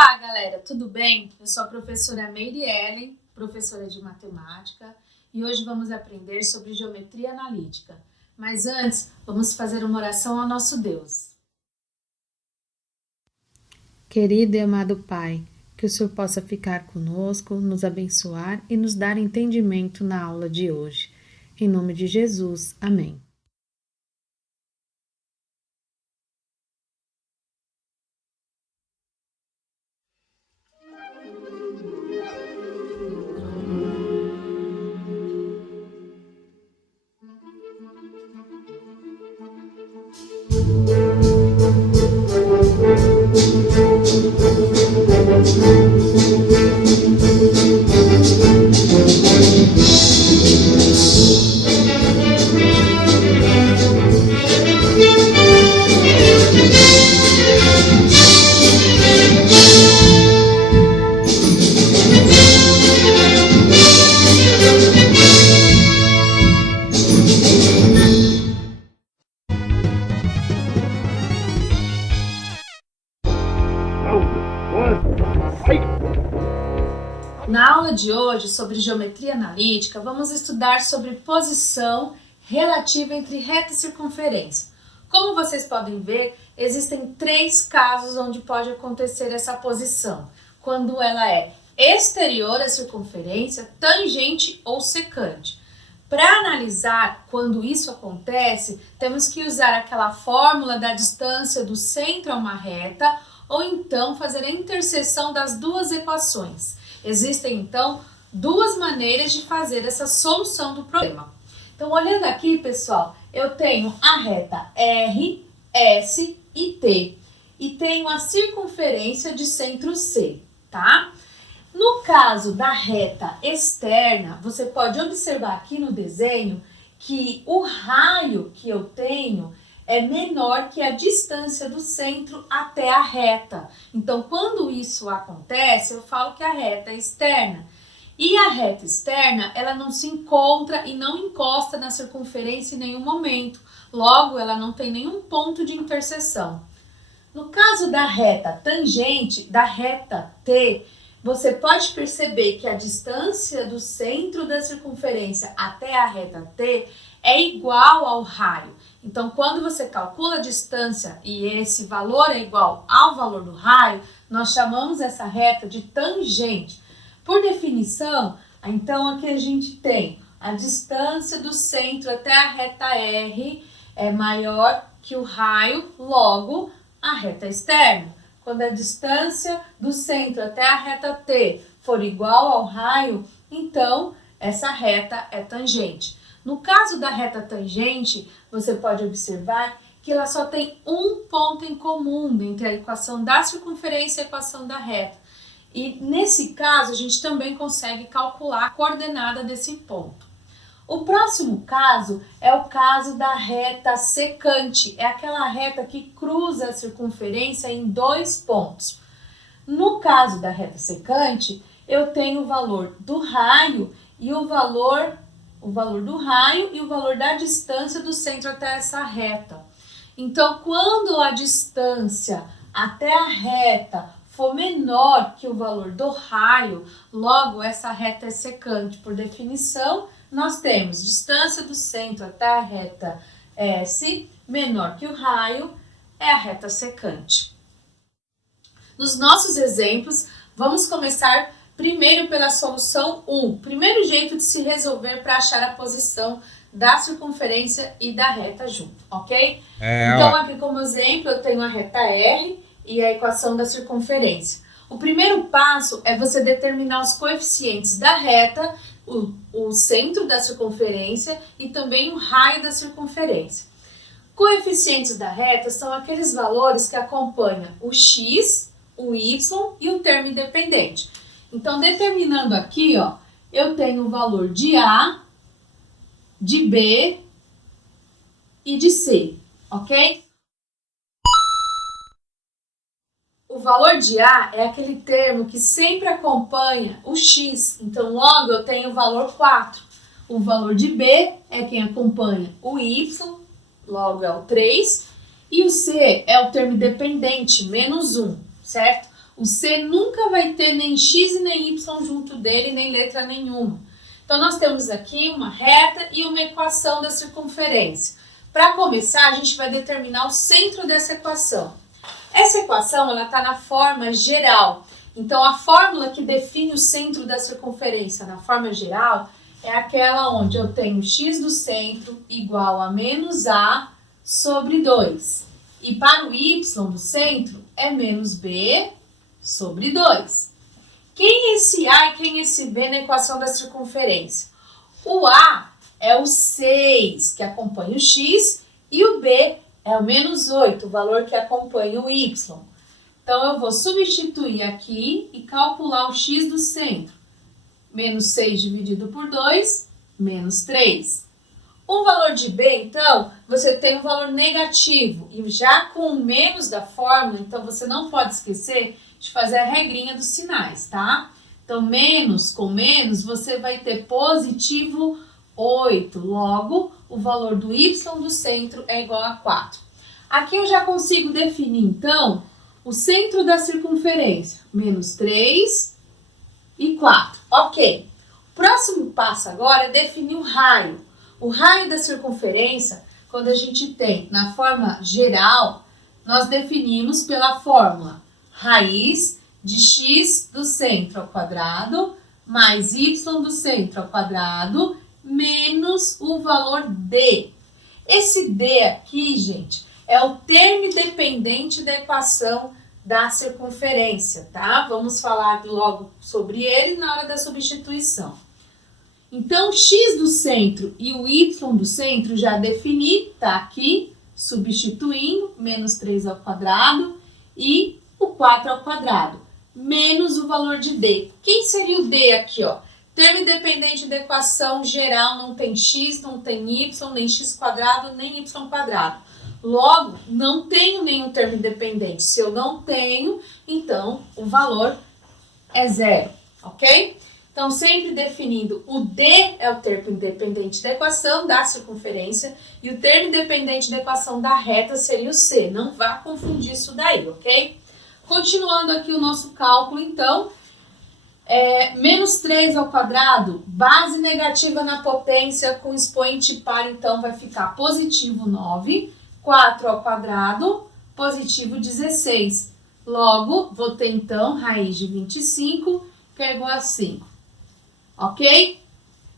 Olá, galera, tudo bem? Eu sou a professora Meire Ellen, professora de matemática, e hoje vamos aprender sobre geometria analítica. Mas antes, vamos fazer uma oração ao nosso Deus. Querido e amado Pai, que o Senhor possa ficar conosco, nos abençoar e nos dar entendimento na aula de hoje. Em nome de Jesus, amém. Na aula de hoje, sobre geometria analítica, vamos estudar sobre posição relativa entre reta e circunferência. Como vocês podem ver, existem 3 casos onde pode acontecer essa posição. Quando ela é exterior à circunferência, tangente ou secante. Para analisar quando isso acontece, temos que usar aquela fórmula da distância do centro a uma reta ou então fazer a interseção das duas equações. Existem, então, 2 maneiras de fazer essa solução do problema. Então, olhando aqui, pessoal, eu tenho a reta R, S e T. E tenho a circunferência de centro C, tá? No caso da reta externa, você pode observar aqui no desenho que o raio que eu tenho é menor que a distância do centro até a reta. Então, quando isso acontece, eu falo que a reta é externa. E a reta externa, ela não se encontra e não encosta na circunferência em nenhum momento. Logo, ela não tem nenhum ponto de interseção. No caso da reta tangente, da reta T, você pode perceber que a distância do centro da circunferência até a reta T é igual ao raio. Então, quando você calcula a distância e esse valor é igual ao valor do raio, nós chamamos essa reta de tangente. Por definição, então aqui a gente tem a distância do centro até a reta R é maior que o raio, logo a reta externa. Quando a distância do centro até a reta T for igual ao raio, então essa reta é tangente. No caso da reta tangente, você pode observar que ela só tem um ponto em comum entre a equação da circunferência e a equação da reta. E nesse caso, a gente também consegue calcular a coordenada desse ponto. O próximo caso é o caso da reta secante. É aquela reta que cruza a circunferência em 2 pontos. No caso da reta secante, eu tenho o valor do raio e o valor do raio e o valor da distância do centro até essa reta. Então, quando a distância até a reta for menor que o valor do raio, logo essa reta é secante. Por definição, nós temos distância do centro até a reta S menor que o raio, é a reta secante. Nos nossos exemplos, vamos começar primeiro pela solução 1. Primeiro jeito de se resolver para achar a posição da circunferência e da reta junto, ok? Então, aqui como exemplo, eu tenho a reta R e a equação da circunferência. O primeiro passo é você determinar os coeficientes da reta, o centro da circunferência e também o raio da circunferência. Coeficientes da reta são aqueles valores que acompanham o x, o y e o termo independente. Então, determinando aqui, ó, eu tenho o valor de A, de B e de C, ok? O valor de A é aquele termo que sempre acompanha o x, então logo eu tenho o valor 4. O valor de B é quem acompanha o y, logo é o 3. E o C é o termo independente, menos 1, certo? O C nunca vai ter nem x e nem y junto dele, nem letra nenhuma. Então, nós temos aqui uma reta e uma equação da circunferência. Para começar, a gente vai determinar o centro dessa equação. Essa equação está na forma geral. Então, a fórmula que define o centro da circunferência na forma geral é aquela onde eu tenho x do centro igual a menos a sobre 2. E para o y do centro é menos b sobre 2. Quem é esse a e quem é esse b na equação da circunferência? O a é o 6, que acompanha o x, e o b é o menos 8, o valor que acompanha o y. Então, eu vou substituir aqui e calcular o x do centro. Menos 6 dividido por 2, menos 3. O valor de b, então, você tem um valor negativo. E já com o menos da fórmula, então, você não pode esquecer de fazer a regrinha dos sinais, tá? Então, menos com menos, você vai ter positivo 8. Logo, o valor do y do centro é igual a 4. Aqui eu já consigo definir, então, o centro da circunferência. Menos 3 e 4. Ok. O próximo passo agora é definir o raio. O raio da circunferência, quando a gente tem na forma geral, nós definimos pela fórmula raiz de x do centro ao quadrado mais y do centro ao quadrado menos o valor d. Esse d aqui, gente, é o termo dependente da equação da circunferência, tá? Vamos falar logo sobre ele na hora da substituição. Então, x do centro e o y do centro já defini, tá aqui, substituindo, menos 3 ao quadrado e o 4 ao quadrado, menos o valor de d. Quem seria o d aqui, ó? Termo independente da equação geral, não tem x, não tem y, nem x quadrado, nem y quadrado. Logo, não tenho nenhum termo independente. Se eu não tenho, então o valor é zero, ok? Então, sempre definindo, o d é o termo independente da equação da circunferência e o termo independente da equação da reta seria o c. Não vá confundir isso daí, ok? Continuando aqui o nosso cálculo, então, menos 3 ao quadrado, base negativa na potência com expoente par, então vai ficar positivo 9, 4 ao quadrado, positivo 16. Logo, vou ter então raiz de 25, que é igual a 5. Ok?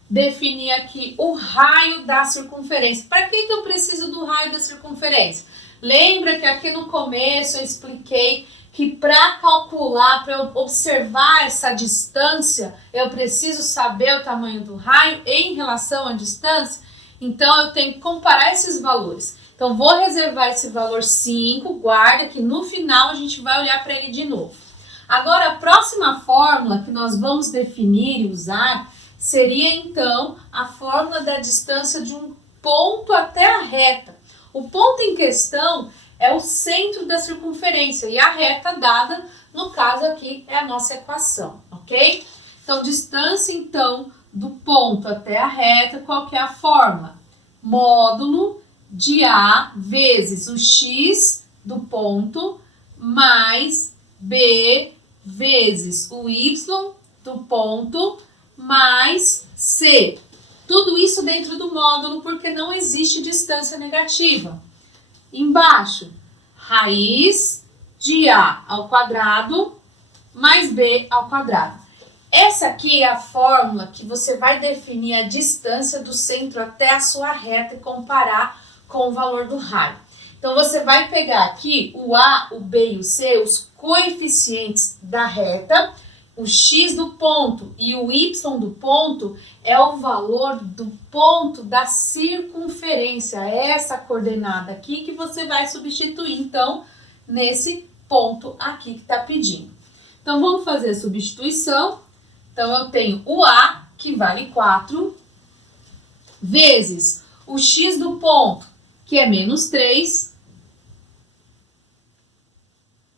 Definir aqui o raio da circunferência. Para que eu preciso do raio da circunferência? Lembra que aqui no começo eu expliquei que para calcular, para eu observar essa distância, eu preciso saber o tamanho do raio em relação à distância? Então, eu tenho que comparar esses valores. Então, vou reservar esse valor 5, guarda que no final a gente vai olhar para ele de novo. Agora, a próxima fórmula que nós vamos definir e usar seria, então, a fórmula da distância de um ponto até a reta. O ponto em questão é o centro da circunferência e a reta dada, no caso aqui, é a nossa equação, ok? Então, distância, então, do ponto até a reta, qual que é a fórmula? Módulo de A vezes o x do ponto mais B vezes o y do ponto mais C. Tudo isso dentro do módulo porque não existe distância negativa. Embaixo, raiz de A ao quadrado mais B ao quadrado. Essa aqui é a fórmula que você vai definir a distância do centro até a sua reta e comparar com o valor do raio. Então, você vai pegar aqui o A, o B e o C, os coeficientes da reta, o x do ponto e o y do ponto é o valor do ponto da circunferência, é essa coordenada aqui que você vai substituir, então, nesse ponto aqui que está pedindo. Então, vamos fazer a substituição. Então, eu tenho o A, que vale 4, vezes o x do ponto, que é menos 3,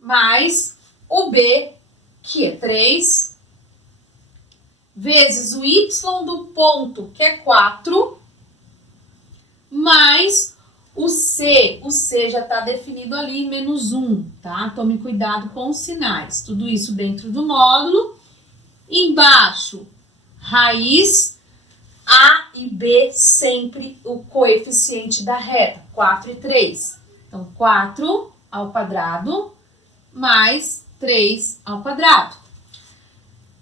mais o B, que é 3, vezes o y do ponto, que é 4, mais O C já está definido ali, menos 1, tá? Tome cuidado com os sinais. Tudo isso dentro do módulo. Embaixo, raiz A e B, sempre o coeficiente da reta, 4 e 3. Então, 4 ao quadrado mais 3 ao quadrado.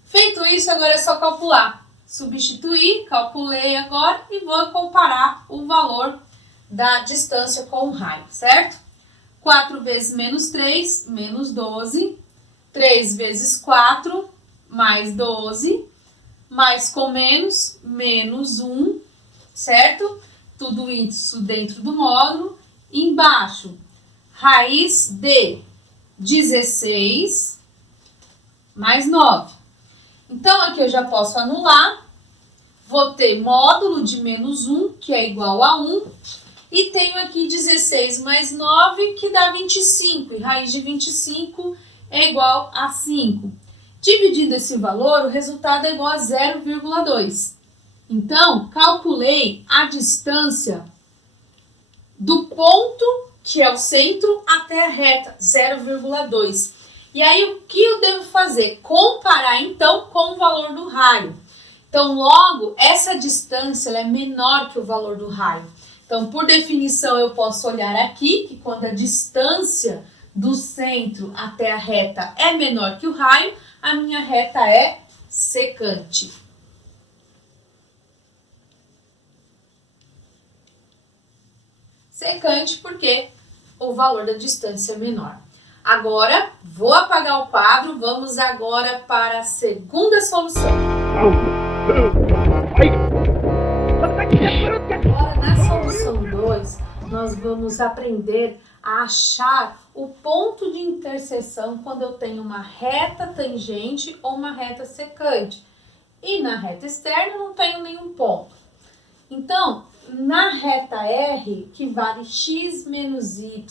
Feito isso, agora é só calcular. Substituir, calculei agora e vou comparar o valor da distância com o raio, certo? 4 vezes menos 3, menos 12. 3 vezes 4, mais 12. Mais com menos, menos 1, certo? Tudo isso dentro do módulo. Embaixo, raiz de 16 mais 9. Então, aqui eu já posso anular. Vou ter módulo de menos 1, que é igual a 1. E tenho aqui 16 mais 9, que dá 25. E raiz de 25 é igual a 5. Dividindo esse valor, o resultado é igual a 0,2. Então, calculei a distância do ponto, que é o centro, até a reta, 0,2. E aí, o que eu devo fazer? Comparar, então, com o valor do raio. Então, logo, essa distância ela é menor que o valor do raio. Então, por definição, eu posso olhar aqui, que quando a distância do centro até a reta é menor que o raio, a minha reta é secante. Secante porque o valor da distância é menor. Agora, vou apagar o quadro, vamos agora para a segunda solução. Agora, na solução 2, nós vamos aprender a achar o ponto de interseção quando eu tenho uma reta tangente ou uma reta secante. E na reta externa eu não tenho nenhum ponto. Então, na reta R, que vale x menos y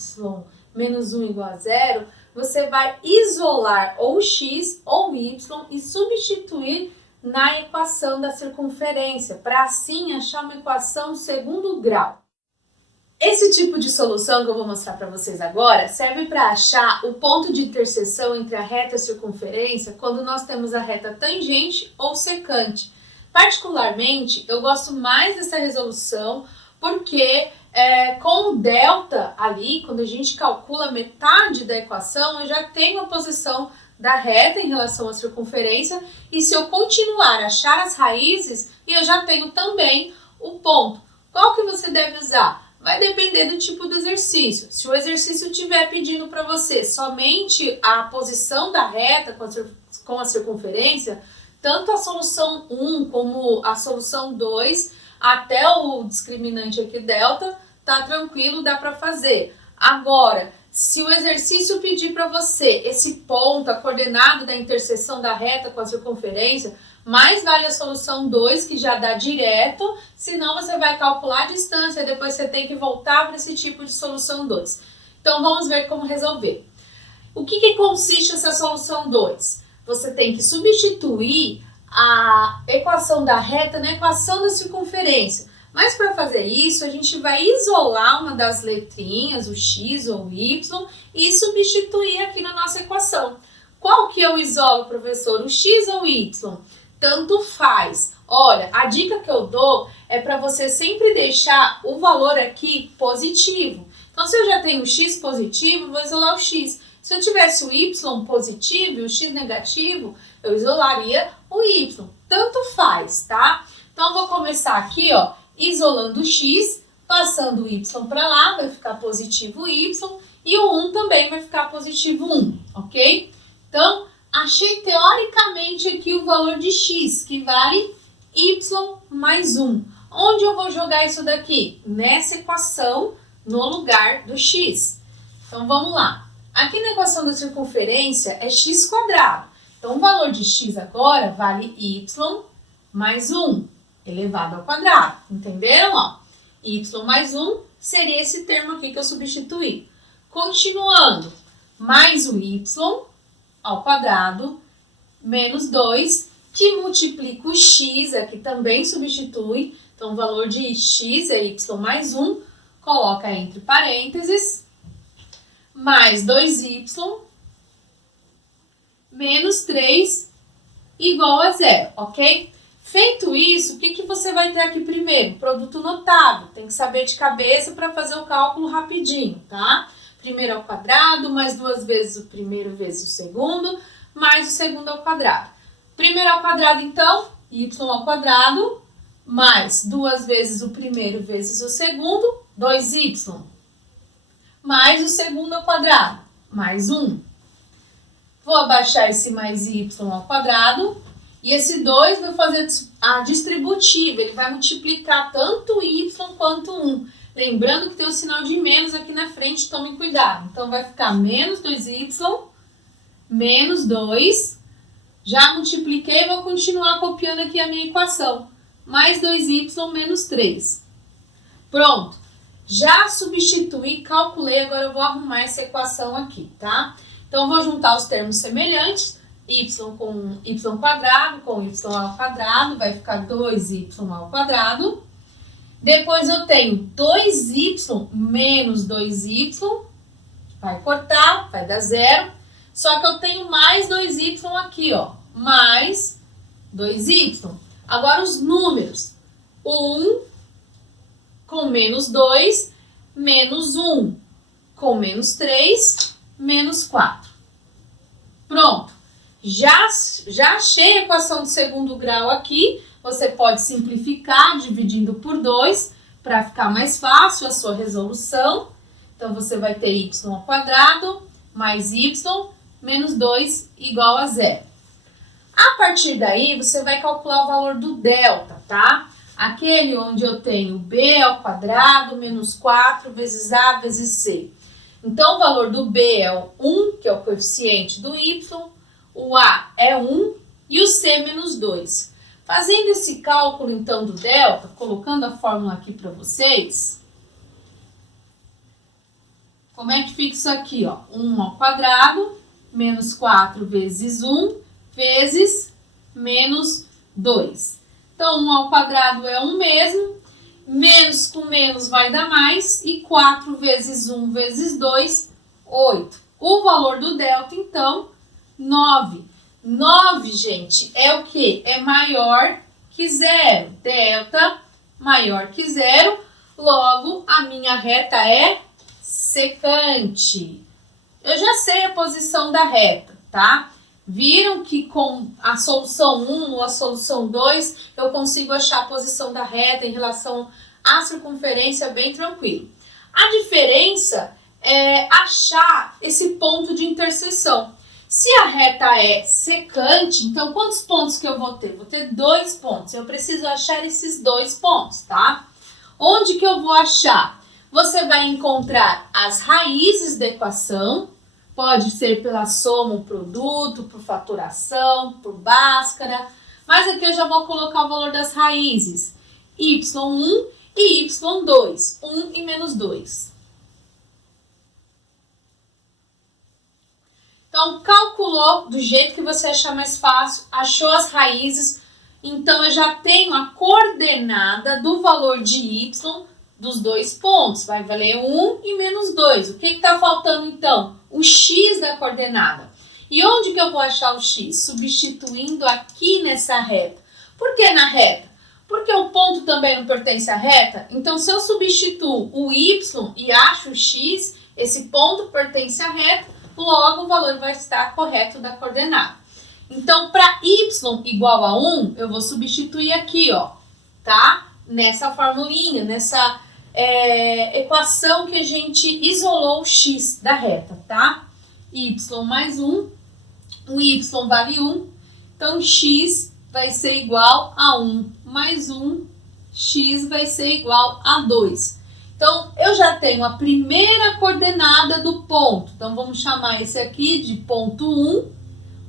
menos 1 igual a 0, você vai isolar ou x ou y e substituir na equação da circunferência, para assim achar uma equação segundo grau. Esse tipo de solução que eu vou mostrar para vocês agora serve para achar o ponto de interseção entre a reta e a circunferência quando nós temos a reta tangente ou secante. Particularmente, eu gosto mais dessa resolução porque com o delta ali, quando a gente calcula metade da equação, eu já tenho a posição da reta em relação à circunferência e se eu continuar a achar as raízes, eu já tenho também o ponto. Qual que você deve usar? Vai depender do tipo do exercício. Se o exercício estiver pedindo para você somente a posição da reta com a circunferência, tanto a solução 1 como a solução 2, até o discriminante aqui delta, tá tranquilo, dá para fazer. Agora, se o exercício pedir para você esse ponto, a coordenada da interseção da reta com a circunferência, mais vale a solução 2, que já dá direto, senão você vai calcular a distância e depois você tem que voltar para esse tipo de solução 2. Então, vamos ver como resolver. O que consiste essa solução 2? Você tem que substituir a equação da reta na equação da circunferência. Mas para fazer isso, a gente vai isolar uma das letrinhas, o x ou o y, e substituir aqui na nossa equação. Qual que eu isolo, professor? O x ou o y? Tanto faz. Olha, a dica que eu dou é para você sempre deixar o valor aqui positivo. Então, se eu já tenho o x positivo, vou isolar o x. Se eu tivesse o y positivo e o x negativo, eu isolaria o y. Tanto faz, tá? Então, vou começar aqui, ó, isolando o x, passando o y para lá, vai ficar positivo y, e o 1 também vai ficar positivo 1, ok? Então, achei teoricamente aqui o valor de x, que vale y mais 1. Onde eu vou jogar isso daqui? Nessa equação, no lugar do x. Então, vamos lá. Aqui na equação da circunferência é x quadrado. Então, o valor de x agora vale y mais 1 elevado ao quadrado. Entenderam? Ó, y mais 1 seria esse termo aqui que eu substituí. Continuando, mais o y ao quadrado menos 2, que multiplica o x, aqui também substitui. Então, o valor de x é y mais 1, coloca entre parênteses, mais 2y menos 3 igual a 0, ok? Feito isso, o que você vai ter aqui primeiro? Produto notável. Tem que saber de cabeça para fazer o cálculo rapidinho, tá? Primeiro ao quadrado, mais 2 vezes o primeiro vezes o segundo, mais o segundo ao quadrado. Primeiro ao quadrado, então, y ao quadrado, mais 2 vezes o primeiro vezes o segundo, 2y, mais o segundo ao quadrado, mais 1. Vou abaixar esse mais y ao quadrado, e esse 2 vai fazer a distributiva, ele vai multiplicar tanto y quanto 1. Lembrando que tem um sinal de menos aqui na frente, tomem cuidado. Então, vai ficar menos 2y, menos 2. Já multipliquei, vou continuar copiando aqui a minha equação. Mais 2y menos 3. Pronto. Já substituí, calculei, agora eu vou arrumar essa equação aqui, tá? Então, vou juntar os termos semelhantes. Y com y quadrado, com y ao quadrado, vai ficar 2y ao quadrado. Depois eu tenho 2y menos 2y, vai cortar, vai dar 0. Só que eu tenho mais 2y aqui, ó, mais 2y. Agora os números, 1 com menos 2, menos 1 com menos 3, menos 4. Pronto. Já achei a equação de segundo grau aqui. Você pode simplificar dividindo por 2 para ficar mais fácil a sua resolução. Então, você vai ter y ao quadrado mais y menos 2 igual a 0. A partir daí, você vai calcular o valor do delta, tá? Aquele onde eu tenho b ao quadrado menos 4 vezes a vezes c. Então, o valor do b é o 1, que é o coeficiente do y, o a é 1 e o c menos 2. Fazendo esse cálculo, então, do delta, colocando a fórmula aqui para vocês, como é que fica isso aqui, ó? 1 ao quadrado, menos 4 vezes 1, vezes menos 2. Então, 1 ao quadrado é 1 mesmo, menos com menos vai dar mais, e 4 vezes 1 vezes 2, 8. O valor do delta, então, 9. 9, gente, é o quê? É maior que 0. Delta maior que 0, logo a minha reta é secante. Eu já sei a posição da reta, tá? Viram que com a solução 1 ou a solução 2, eu consigo achar a posição da reta em relação à circunferência bem tranquilo. A diferença é achar esse ponto de interseção. Se a reta é secante, então quantos pontos que eu vou ter? Vou ter 2 pontos. Eu preciso achar esses 2 pontos, tá? Onde que eu vou achar? Você vai encontrar as raízes da equação. Pode ser pela soma ou produto, por faturação, por Bhaskara. Mas aqui eu já vou colocar o valor das raízes. y1 e y2. 1 e menos 2. Então, calculou do jeito que você achar mais fácil, achou as raízes, então eu já tenho a coordenada do valor de y dos 2 pontos. Vai valer 1 e menos 2. O que está faltando então? O x da coordenada. E onde que eu vou achar o x? Substituindo aqui nessa reta. Por que na reta? Porque o ponto também não pertence à reta. Então, se eu substituo o y e acho o x, esse ponto pertence à reta, logo o valor vai estar correto da coordenada. Então, para y igual a 1, eu vou substituir aqui, ó, tá? Nessa formulinha, nessa equação que a gente isolou o x da reta, tá? Y mais 1, o y vale 1, então x vai ser igual a 1 mais 1, x vai ser igual a 2. Então, eu já tenho a primeira coordenada do ponto. Então, vamos chamar esse aqui de ponto 1.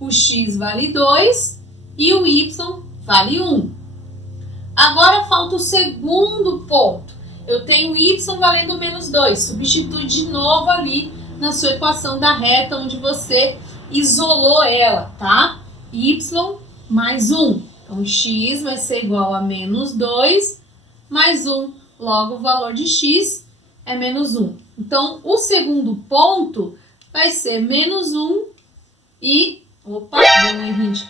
O x vale 2 e o y vale 1. Agora, falta o segundo ponto. Eu tenho y valendo menos 2. Substitui de novo ali na sua equação da reta, onde você isolou ela, tá? Y mais 1. Então, x vai ser igual a menos 2 mais 1. Logo, o valor de x é menos 1. Então, o segundo ponto vai ser menos 1 e... Opa, deu um errinho de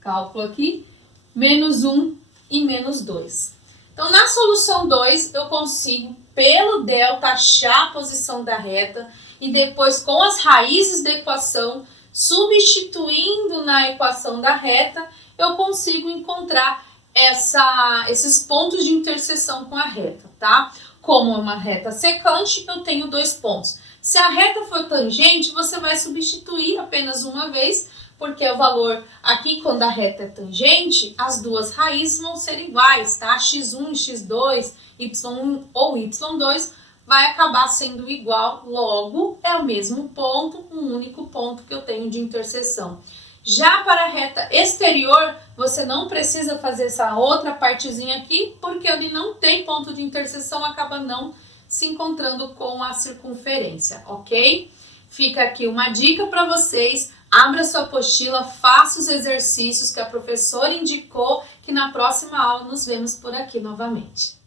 cálculo aqui. Menos 1 e menos 2. Então, na solução 2, eu consigo, pelo delta, achar a posição da reta e depois, com as raízes da equação, substituindo na equação da reta, eu consigo encontrar esses pontos de interseção com a reta, tá? Como é uma reta secante, eu tenho 2 pontos. Se a reta for tangente, você vai substituir apenas uma vez, porque o valor aqui, quando a reta é tangente, as duas raízes vão ser iguais, tá? x1 e x2, y1 ou y2 vai acabar sendo igual, logo é o mesmo ponto, um único ponto que eu tenho de interseção. Já para a reta exterior, você não precisa fazer essa outra partezinha aqui, porque ele não tem ponto de interseção, acaba não se encontrando com a circunferência, ok? Fica aqui uma dica para vocês, abra sua apostila, faça os exercícios que a professora indicou, que na próxima aula nos vemos por aqui novamente.